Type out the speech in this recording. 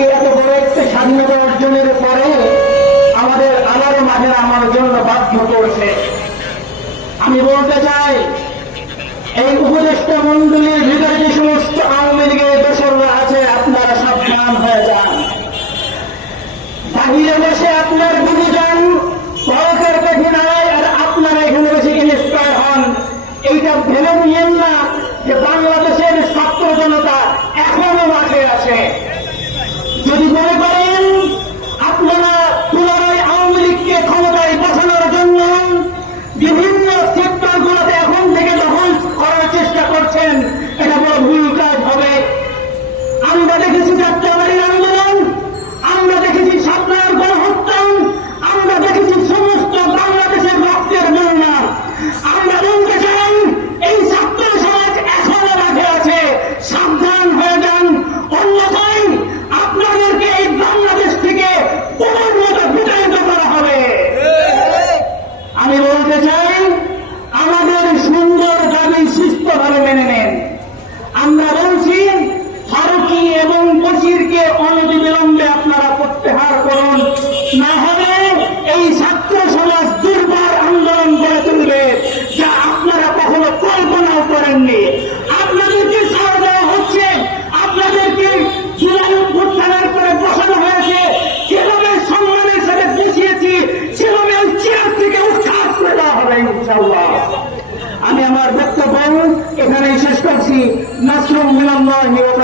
আজকে এত বড় একটি স্বাধীনতা অর্জনের পরে আমাদের আলার মাঝে আমার জন্য বাধ্য করছে। আমি বলতে চাই, এই উপদেষ্টা মন্ডলীর ভিতরে যে সমস্ত আওয়ামী লীগের দোসররা আছে, আপনারা সব সাবধান হয়ে যান। বাহিরে বসে আপনার দিকে যান সরকার পরকের নাই আর আপনারা এখানে বসে ইন্সপায়ার হন, এইটা ভেবে নিয়েন না যে বাংলাদেশ দেখেছি যাত্রাবাড়ির আন্দোলন আমরা দেখেছি সাপনার গণহত্যা আমরা দেখেছি সমস্ত বাংলাদেশের রক্তের বন্যা আমরা বলতে চাই এই ছাত্র সমাজ এখনও মাঠে আছে সাবধান হয়ে যান অন্যথায় আপনাদেরকে এই বাংলাদেশ থেকে পুনর মতো বিতাড়িত করা হবে আমি বলতে চাই আমাদের সুন্দর দাবি সুস্থভাবে মেনে নেন আমরা বলছি ফারুকি এবং বশিরকে অনতিবিলম্বে আপনারা প্রত্যাহার করুন না হলে এই ছাত্র সমাজ দুর্বার আন্দোলন গড়ে তুলবে যা আপনারা কখনো কল্পনাও করেননি। আপনাদেরকে ছাড় দেওয়া হচ্ছে, আপনাদেরকে জুলাই অভ্যুত্থানের করে বসানো হয়েছে। যেভাবে সম্মানের সাথে বসিয়েছি সেভাবে থেকে আমি আমার বক্তব্য এখানেই শেষ করছি। নাসরুম মিনাল্লাহি ওয়া